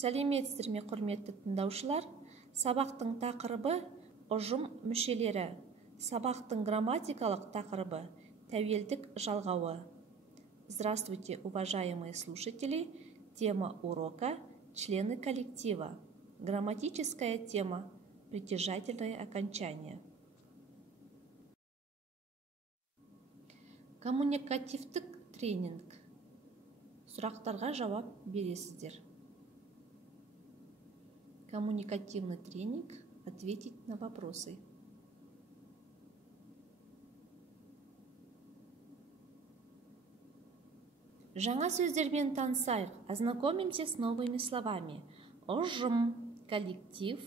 Сәлеметсіздер ме, құрметті тыңдаушылар? Сабақтың тақырыбы ұжым мүшелері. Сабақтың грамматикалық тақырыбы тәуелдік жалғауы. Здравствуйте, уважаемые слушатели! Тема урока – члены коллектива. Грамматическая тема – притяжательное окончание. Коммуникативтік тренинг. Сұрақтарға жауап бересіздер. Коммуникативный тренинг – ответить на вопросы. Жаңа сөздермен танысайық. Ознакомимся с новыми словами. Ұжым, коллектив,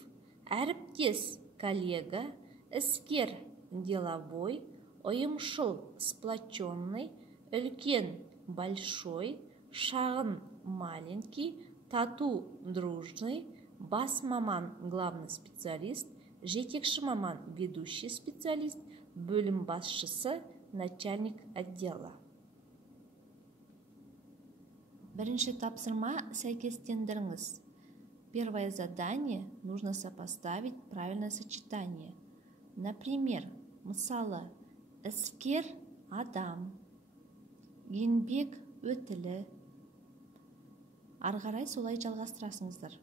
әріптес, коллега, іскер, деловой, ұйымшыл, сплоченный, үлкен, большой, шағын, маленький, тату, дружный, бас маман, главный специалист, жетекші маман, ведущий специалист, бөлім басшысы, начальник отдела. Бірінші тапсырма сәйкестендіріңіз. Первое задание нужно сопоставить правильное сочетание. Например, мысалы, іскер адам, еңбек өтілі. Арғарай солай жалғастырасыңыздар.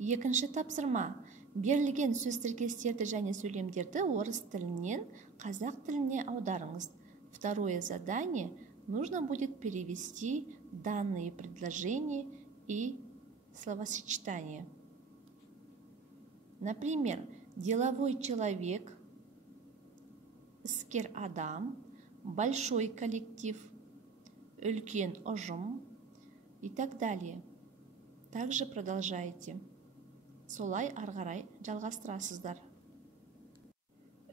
Екінші тапсырма. Берілген сөз тіркестерді және сөйлемдерді орыс тілінен қазақ тіліне аударыңыз. Второе задание. Нужно будет перевести данные предложения и словосочетания. Например, деловой человек, іскер адам, большой коллектив, үлкен ұжым и так далее. Также продолжайте. Солай арғарай жалғастырасыздар.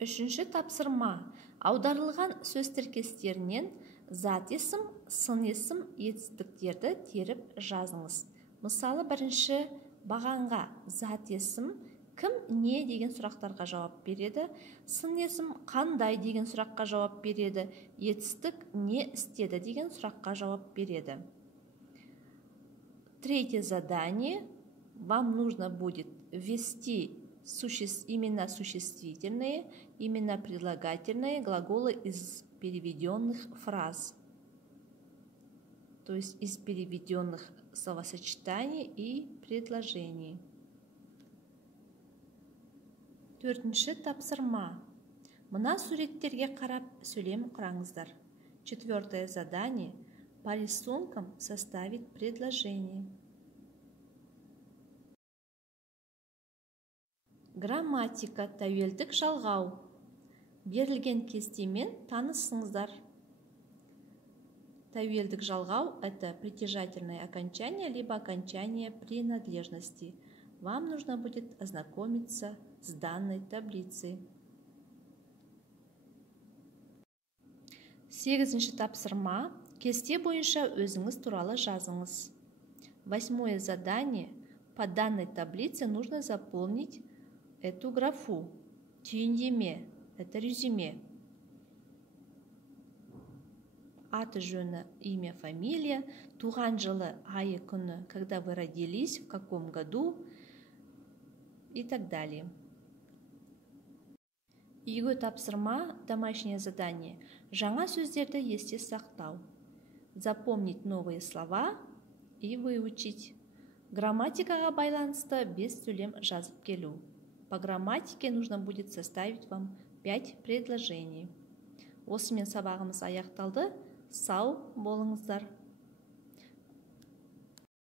Үшінші тапсырма. Аударылған сөз тіркестерінен зат есім, сын есім етістіктерді теріп жазыңыз. Мысалы, бірінші бағанға зат есім кім, не деген сұрақтарға жауап береді, сын есім қандай деген сұраққа жауап береді, етістік не істеді деген сұраққа жауап береді. Третье задание. Вам нужно будет ввести имена существительные, имена прилагательные, глаголы из переведенных фраз, то есть из переведенных словосочетаний и предложений. Төртінші тапсырма. Мына суреттерге қарап сөйлем құраңыздар. Четвертое задание. По рисункам составить предложение. Грамматика, тәуелдік жалғау. Берілген кестемен танысыңыздар. Тәуелдік жалғау – это притяжательное окончание, либо окончание принадлежности. Вам нужно будет ознакомиться с данной таблицей. Сегізінші тапсырма. Кесте бойынша өзіңіз туралы жазыңыз. Восьмое задание. По данной таблице нужно заполнить эту графу. Түйіндеме. Это резюме. Аты жөні, имя, фамилия, туған жылы, айы, күні, когда вы родились, в каком году и так далее. Үйге тапсырма, домашнее задание. Жаңа сөздерді есте сақтау. Запомнить новые слова и выучить. Грамматикаға байланысты 5 сөйлем жазып келу. По грамматике нужно будет составить вам 5 предложений. Осымен сабағымыз аяқталды. Сау болыңыздар.